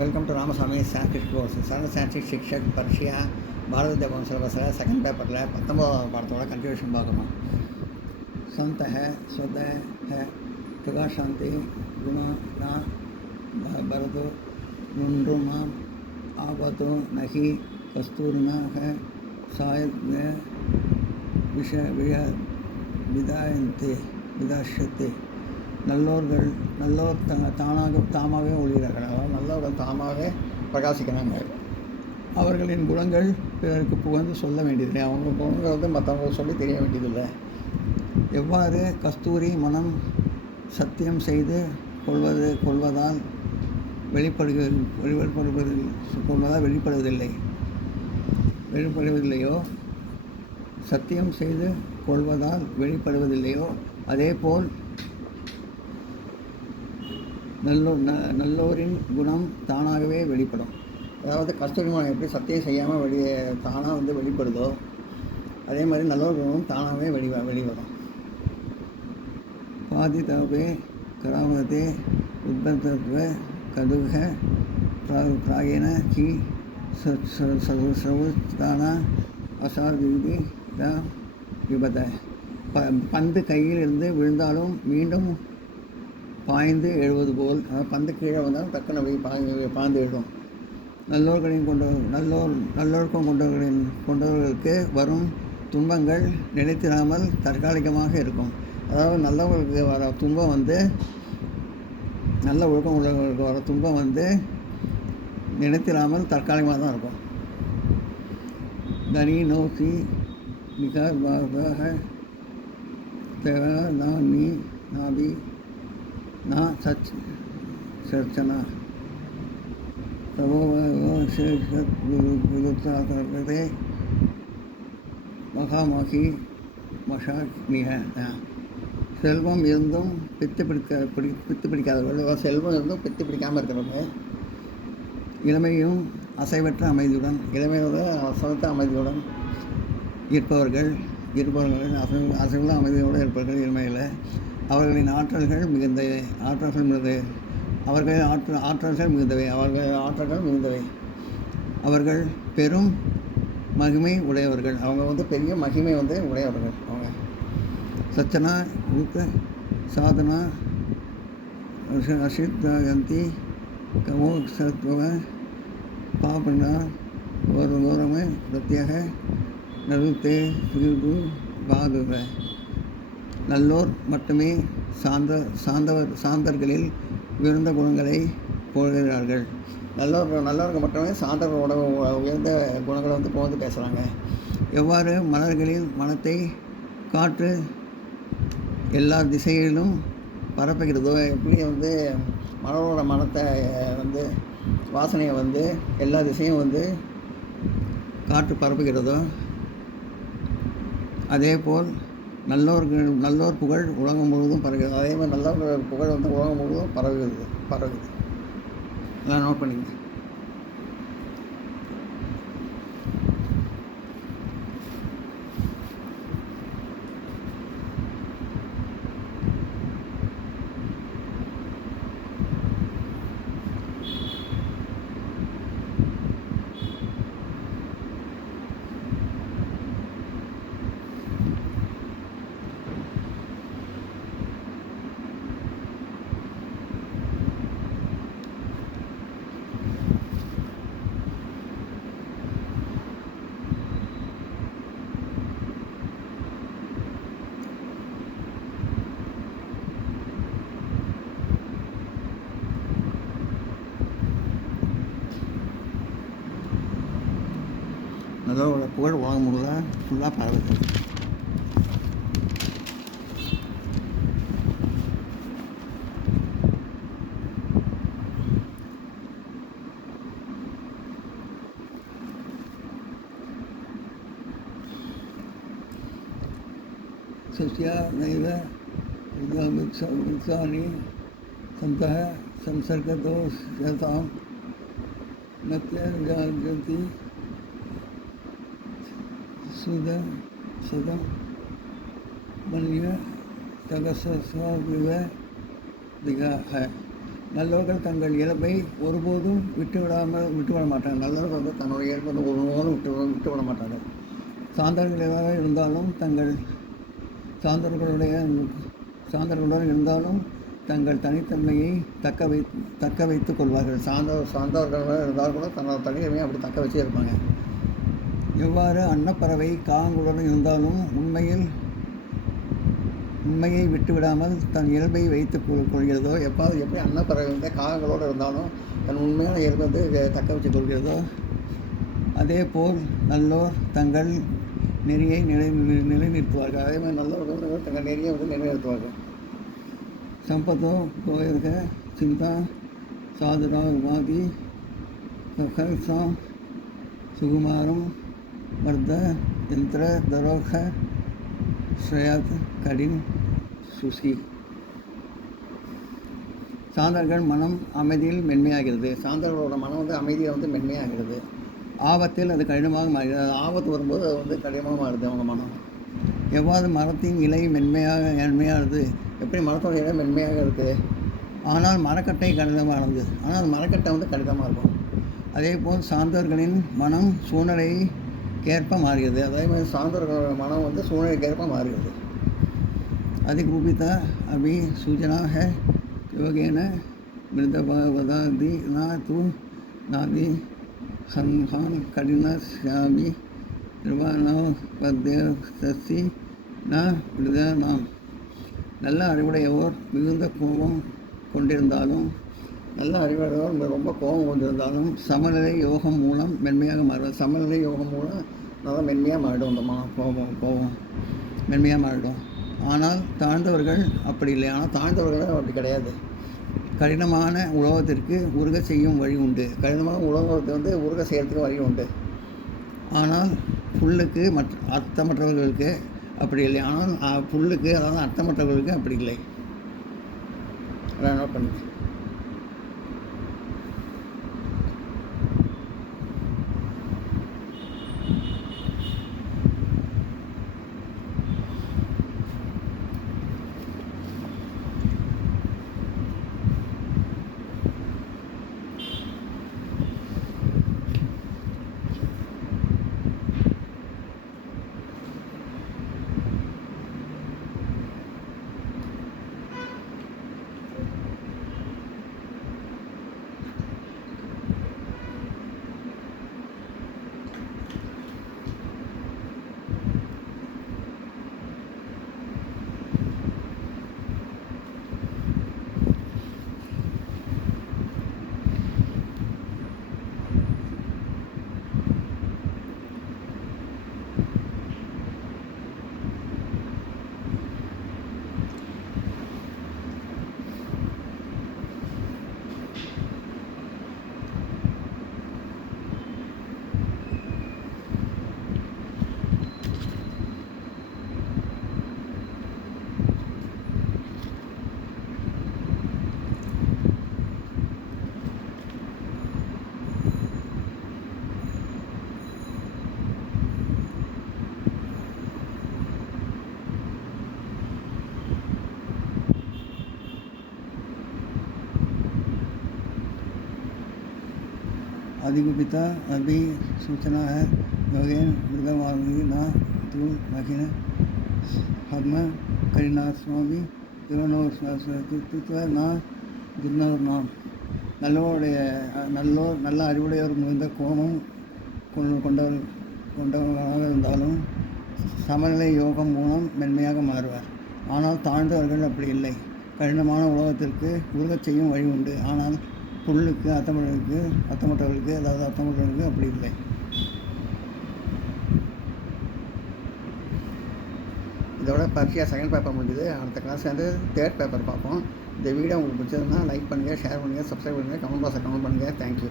Welcome to Ramasamy Sanskrit course. Sarana Sanskrit சிக்ஷக் Persia பாரத தேவம் சிலபஸில் second பேப்பரில் 19வது பாடத்தோட கன்டினியூஷன் பார்க்கணும். संत है स्वदय है प्रकाश शांति गुण ना भरतो नुंड्रुमा आबतो नहीं कस्तूरिना है सायद में विषय விதாயந்தே விதாஷத்தே. நல்லோர் தாமாகவே ஒளிகிறார்கள். அதாவது நல்லவர்கள் தாமாகவே பிரகாசிக்கிறாங்க. அவர்களின் குணங்கள் பிறருக்கு புகழ்ந்து சொல்ல வேண்டியதில்லை. அவங்க குணங்கள் வந்து மற்றவங்களுக்கு சொல்லி தெரிய வேண்டியதில்லை. எவ்வாறு கஸ்தூரி மனம் சத்தியம் செய்து கொள்வதால் வெளிப்படுவதில்லையோ, சத்தியம் செய்து கொள்வதால் வெளிப்படுவதில்லையோ, அதேபோல் நல்லோரின் குணம் தானாகவே வெளிப்படும். அதாவது கஸ்தூரி மனம் எப்படி சத்தியம் செய்யாமல் தானாக வந்து வெளிப்படுதோ, அதே மாதிரி நல்லோர் குணமும் தானாகவே வெளிவரும். பாதிதாபே கராமதே உத்பத்தத்வ கதுக பிராயண கி சவுஸ்தான அசாதிதி த விபத. பந்து கையில் இருந்து விழுந்தாலும் மீண்டும் பாய்ந்து எழுவது போல், பந்து கீழே வந்தாலும் டக்குன்னு அப்படி பாய்ந்து எழுதும். நல்லொழுக்கம் கொண்டவர்களுக்கு வரும் துன்பங்கள் நினைத்திராமல் தற்காலிகமாக இருக்கும். அதாவது நல்லவர்களுக்கு வர துன்பம் வந்து, நல்ல ஒழுக்கம் உள்ளவர்களுக்கு வர துன்பம் வந்து நினைத்திராமல் தற்காலிகமாக தான் இருக்கும். தனி நோக்கி நிகாபாக தேவ நீ நாபி ना सच सर्चना प्रभोते மகாமகி மஷாக்னிக. செல்வம் இருந்தும் பித்து பிடிக்காதவர்கள், செல்வம் இருந்தும் பித்து பிடிக்காமல் இருக்கிறவங்க, இளமையும் அசைவற்ற அமைதியுடன், இளமையோட அசைவற்ற அமைதியுடன் இருப்பவர்கள் அசைவுள்ள அமைதியோடு இருப்பவர்கள் இளமையில். அவர்களின் ஆற்றல்கள் மிகுந்தவை. அவர்கள் பெரும் மகிமை உடையவர்கள். அவங்க வந்து பெரிய மகிமை வந்து உடையவர்கள். அவங்க சச்சனா யுத்த சாதனா அசித்தாயந்தி கமோக்ஷத்வ பாபனா கௌரவமே பிரத்யேக நருத்தே சிறு பாதுவ. நல்லோர் மட்டுமே சாந்தர்களில் உயர்ந்த குணங்களை போகிறார்கள். நல்லவர்கள் மட்டுமே சாந்தர்களோட உயர்ந்த குணங்களை வந்து புகழ்ந்து பேசுகிறாங்க. எவ்வாறு மலர்களில் மனத்தை காற்று எல்லா திசையிலும் பரப்புகிறதோ, எப்படி வந்து மலரோட மனத்தை வந்து வாசனையை வந்து எல்லா திசையும் வந்து காற்று பரப்புகிறதோ, அதேபோல் நல்லோர் புகழ் உலகம் முழுவதும் பரவுகிறது. அதே மாதிரி நல்லோர் புகழ் வந்து உலகம் முழுவதும் பரவுது. எல்லாம் நோட் பண்ணிங்க. நல்லோட புகழ் உலகம் முழுவதும் ஃபுல்லாக பரவுது. सस्या नैव वृक्षाणि सन्तः संसर्गदोषतां न त्यजन्ति सदम मन्य तगस्विव दिखा है. நல்லவர்கள் தங்கள் இயல்பை ஒருபோதும் விட்டுவிட மாட்டாங்க. நல்லவர்கள் வந்து தன்னுடைய இயல்பை வந்து ஒருபோதும் விட்டுவிட மாட்டாங்க. சான்றோர்களாக இருந்தாலும் சான்றோர்களுடன் இருந்தாலும் தங்கள் தனித்தன்மையை தக்க வைத்துக் கொள்வார்கள். சான்றோர்களாக இருந்தாலும் கூட தன்னோட தனித்தன்மையை அப்படி தக்க வச்சே இருப்பாங்க. எவ்வாறு அன்னப்பறவை காகங்களுடன் இருந்தாலும் உண்மையை விட்டுவிடாமல் தன் இயல்பை வைத்துக் கொள்கிறதோ, எப்படி அன்னப்பறவை வந்து காகங்களோடு இருந்தாலும் தன் உண்மையான இயல்பை வந்து தக்க வச்சுக் கொள்கிறதோ, அதே போல் நல்லோர் தங்கள் நெறியை நிலைநிறுத்துவார்கள். அதே மாதிரி நல்லவர்கள் தங்கள் நெறியை வந்து நிலைநிறுத்துவார்கள். சம்பதோ கோயர்க சிந்தா சாதுரா உபாதி சஹசா சுகுமாரம் வர்த யந்திர தரோக ஸ்ரயாத் கடின் சுசி. சான்றர்கள் மனம் அமைதியில் மென்மையாகிறது. சான்றர்களோட மனம் வந்து அமைதியில் வந்து மென்மையாகிறது. ஆபத்தில் அது கடினமாக மாறுகிறது. ஆபத்து வரும்போது அது வந்து கடினமாக மாறுது அவங்க மனம். எவ்வாறு மரத்தின் இலை மென்மையானது, எப்படி மரத்தோட இலை மென்மையாக இருக்குது, ஆனால் மரக்கட்டை கடினமானது. ஆனால் அந்த மரக்கட்டை வந்து கடினமாக இருக்கும். அதே போல் சான்றோர்களின் மனம் சூழ்நிலைக்கேற்ப மாறுகிறது. அதே மாதிரி சான்றோர்களோட மனம் வந்து சூழ்நிலைக்கேற்ப மாறுகிறது. அதிகுபிதா அபி சூச்சனாக யோகேன மிருதவதாதி நா தூ நாதி ஹன்ஹான் கடின ஷாபி திருவானி ந விடுத நாம். நல்ல அறிவுடையவோர் மிகுந்த கோபம் கொண்டிருந்தாலும் ரொம்ப கோபம் கொண்டிருந்தாலும் சமநிலை யோகம் மூலம் மென்மையாக மாறும். சமநிலை யோகம் மூலம் நல்லா மென்மையாக மாறிடும். அந்த கோபம் மென்மையாக மாறிடும். ஆனால் தாழ்ந்தவர்கள் அப்படி இல்லை. ஆனால் தாழ்ந்தவர்கள் அப்படி கிடையாது. கடினமான உலோகத்திற்கு உருக செய்யும் வழி உண்டு. கடினமான உலோகத்தை வந்து உருக செய்யறதுக்கு வழி உண்டு. ஆனால் புல்லுக்கு அர்த்தமற்றவர்களுக்கு அப்படி இல்லை. ஆனால் புல்லுக்கு, அதாவது அர்த்தமற்றவர்களுக்கு அப்படி இல்லை. நோட் பண்ணி अधिगुपिता अभी सूचना है योगेन मृदवादी ना तू मखिन हर्म करिनास्मी திருவண்ணூர் நான் துர்நகர் நாம். நல்ல அறிவுடையோர் மிகுந்த கோபம் கொண்டவர்களாக இருந்தாலும் சமநிலை யோகம் மூலம் மென்மையாக மாறுவார். ஆனால் தாழ்ந்தவர்கள் அப்படி இல்லை. கடினமான உலகத்திற்கு உருகச் செய்யும் வழி உண்டு. ஆனால் புல்லுக்கு அர்த்தமற்றவர்களுக்கு அப்படி இல்லை. இதோட பரீட்சையாக செகண்ட் பேப்பர் முடிஞ்சுது. அடுத்த கிளாஸ் வந்து தேர்ட் பேப்பர் பார்ப்போம். இந்த வீடியோ உங்களுக்கு பிடிச்சதுன்னா லைக் பண்ணுங்கள், ஷேர் பண்ணுங்கள், சப்ஸ்கிரைப் பண்ணுங்கள், கமெண்ட் பாக்ஸில் கமெண்ட் பண்ணுங்கள். தேங்க்யூ.